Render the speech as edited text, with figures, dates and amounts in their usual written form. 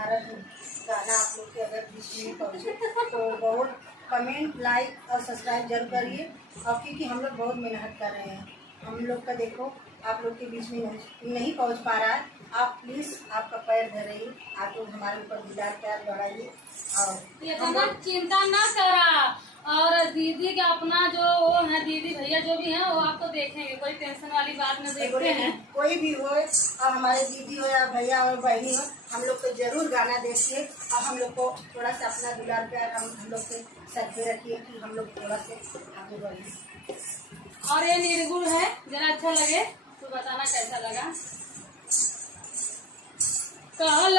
हमारा गाना आप लोग के अगर बीच में पहुँचे तो बहुत कमेंट, लाइक और सब्सक्राइब जरूर करिए। और क्योंकि हम लोग बहुत मेहनत कर रहे हैं, हम लोग का देखो आप लोग के बीच में नहीं पहुँच पा रहा है। आप प्लीज़ आपका पैर धरिए, आप लोग हमारे ऊपर दुलार प्यार बढ़ाइए। और इतना चिंता ना करा। और दीदी का अपना जो वो है, दीदी भैया जो भी है वो आपको देखेंगे, कोई टेंशन वाली बात न देखते हैं। कोई भी हो, और हमारे दीदी हो या भैया हो बहनी हो, हम लोग को जरूर गाना देखिए और हम लोग को थोड़ा सा अपना दुलार प्यार हम लोग के सर पे रखिए कि हम लोग थोड़ा से आगे बढ़े। और ये निर्गुण है, जरा अच्छा लगे तो बताना कैसा लगा। काल